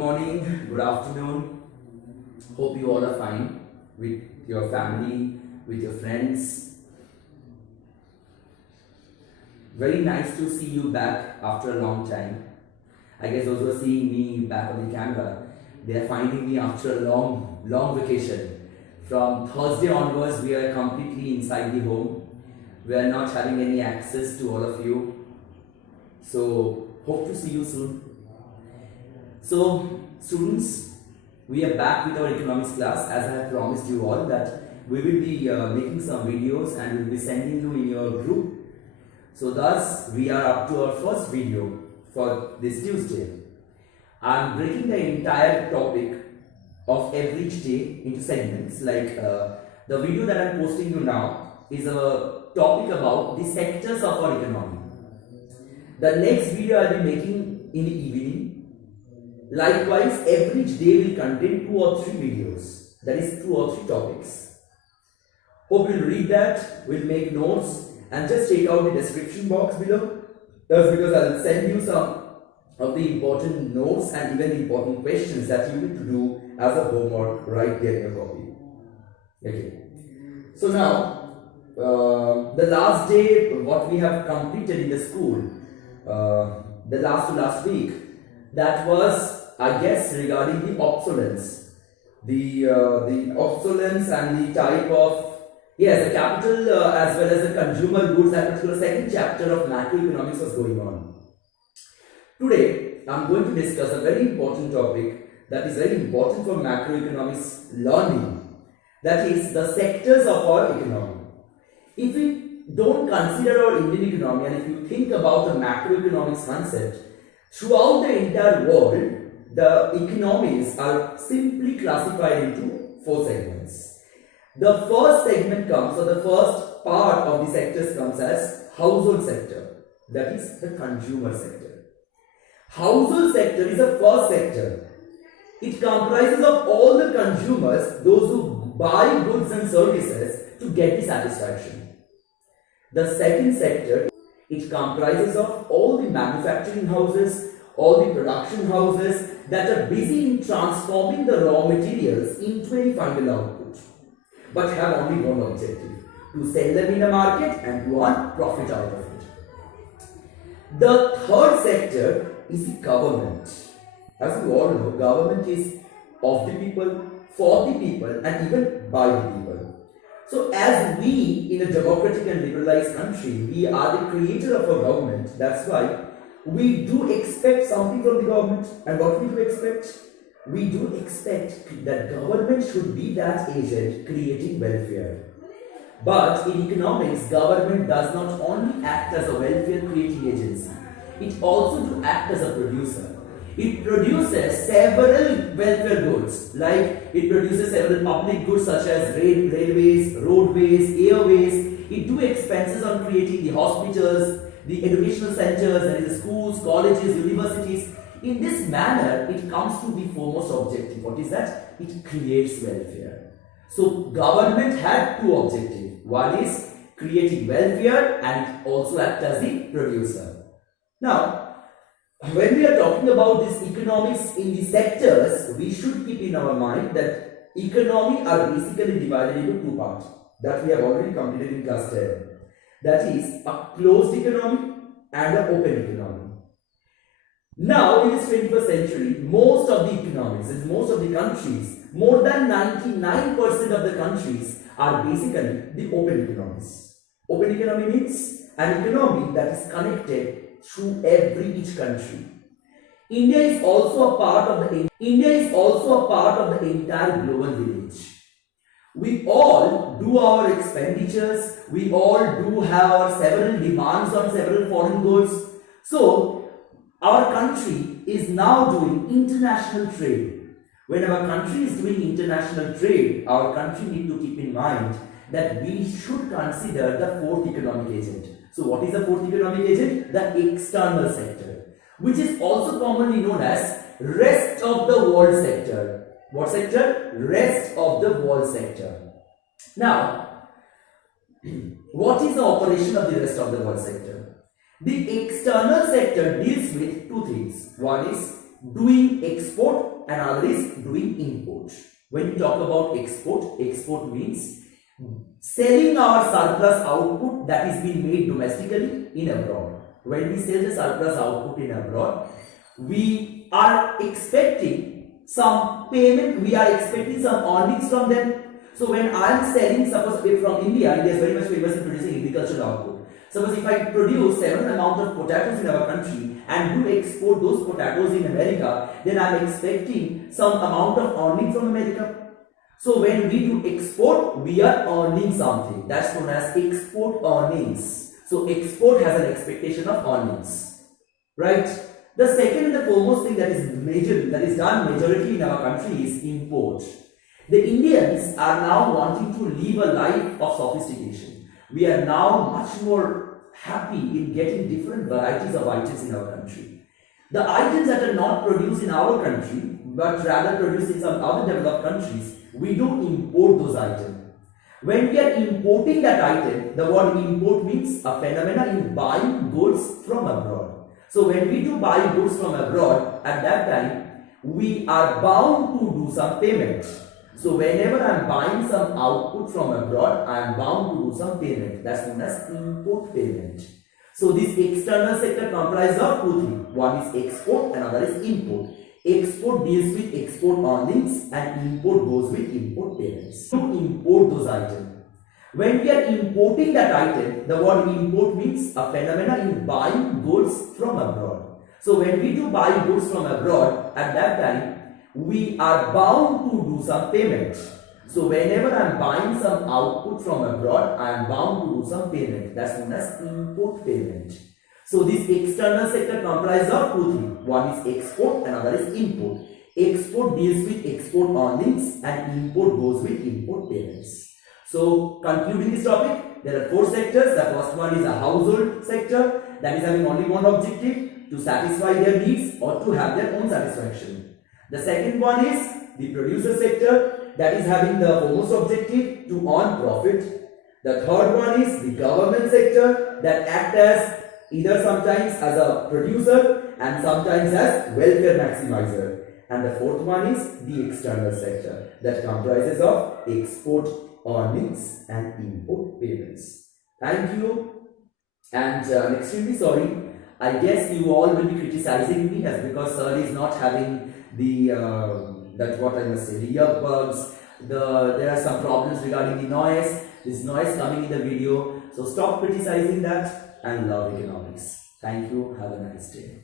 morning, good afternoon. Hope you all are fine with your family, with your friends. Very nice to see you back after a long time. I guess those who are seeing me back on the camera, they are finding me after a long vacation. From Thursday onwards, we are completely inside the home. We are not having any access to all of you. So, hope to see you soon. So, students, we are back with our economics class, as I have promised you all that we will be making some videos and we will be sending you in your group. So thus, we are up to our first video for this Tuesday. I am breaking the entire topic of average day into segments. Like the video that I am posting you now is a topic about the sectors of our economy. The next video I will be making in the evening. Likewise, average day will contain 2 or 3 videos. That is 2 or 3 topics. Hope you'll read that. We'll make notes and just check out the description box below. That's because I'll send you some of the important notes and even the important questions that you need to do as a homework right there in your copy. Okay. So now, the last day, what we have completed in the school, the last week, that was, I guess, regarding the obsolescence. The obsolescence and the type of, yes, the capital as well as the consumer goods, that particular second chapter of macroeconomics was going on. Today, I am going to discuss a very important topic that is very important for macroeconomics learning. That is the sectors of our economy. If we don't consider our Indian economy and if you think about the macroeconomics concept, throughout the entire world, the economies are simply classified into 4 segments. The first segment comes, or the first part of the sectors comes as household sector. That is the consumer sector. Household sector is the first sector. It comprises of all the consumers, those who buy goods and services to get the satisfaction. The second sector, it comprises of all the manufacturing houses, all the production houses that are busy in transforming the raw materials into a final output, but have only one objective: to sell them in the market and to earn profit out of it. The third sector is the government. As you all know, government is of the people, for the people, and even by the people. So as we in a democratic and liberalized country, we are the creator of our government. That's why we do expect something from the government. And what we do expect? We do expect that government should be that agent creating welfare. But in economics, government does not only act as a welfare creating agency, it also do act as a producer. It produces several welfare goods, like it produces several public goods such as railways, roadways, airways. It do expenses on creating the hospitals, the educational centers, that is the schools, colleges, universities. In this manner, it comes to the foremost objective. What is that? It creates welfare. So, government had 2 objectives. One is creating welfare and also act as the producer. Now, when we are talking about this economics in the sectors, we should keep in our mind that economy are basically divided into 2 parts that we have already completed in class 10. That is a closed economy and an open economy. Now, in this 21st century, most of the economies, in most of the countries, more than 99% of the countries are basically the open economies. Open economy means an economy that is connected through each country. India is also a part of the entire global village. We all do our expenditures, we all do have our several demands on several foreign goods. So, our country is now doing international trade. When our country is doing international trade, our country needs to keep in mind that we should consider the 4th economic agent. So, what is the 4th economic agent? The external sector, which is also commonly known as rest of the world sector. What sector? Rest of the world sector. Now, what is the operation of the rest of the world sector? The external sector deals with 2 things. One is doing export and another is doing import. When we talk about export, export means selling our surplus output that is being made domestically in abroad. When we sell the surplus output in abroad, we are expecting some payment, we are expecting some earnings from them. So when I am selling, suppose from India, India is very much famous in producing agricultural output. Suppose if I produce certain amount of potatoes in our country and do export those potatoes in America, then I am expecting some amount of earning from America. So when we do export, we are earning something. That's known as export earnings. So export has an expectation of earnings, right? The second and the foremost thing that is done majority in our country is import. The Indians are now wanting to live a life of sophistication. We are now much more happy in getting different varieties of items in our country. The items that are not produced in our country, but rather produced in some other developed countries, we do import those items. When we are importing that item, the word import means a phenomenon in buying goods from abroad. So when we do buy goods from abroad, at that time, we are bound to do some payment. So whenever I am buying some output from abroad, I am bound to do some payment. That's known as import payment. So this external sector comprises of two things. One is export, another is import. Export deals with export earnings and import goes with import payments. To import those items. When we are importing that item, the word import means a phenomenon in buying goods from abroad. So when we do buy goods from abroad, at that time, we are bound to do some payment. So whenever I am buying some output from abroad, I am bound to do some payment. That's known as import payment. So this external sector comprises of two things. One is export, another is import. Export deals with export earnings and import goes with import payments. So concluding this topic, there are four sectors. The first one is a household sector that is having only one objective, to satisfy their needs or to have their own satisfaction. The second one is the producer sector that is having the foremost objective to earn profit. The third one is the government sector that acts as either sometimes as a producer and sometimes as welfare maximizer. And the fourth one is the external sector that comprises of export earnings and import payments. Thank you, and I'm extremely sorry. I guess you all will be criticizing me as because sir is not having the the earbuds. There are some problems regarding the noise. This noise coming in the video. So stop criticizing that and love economics. Thank you. Have a nice day.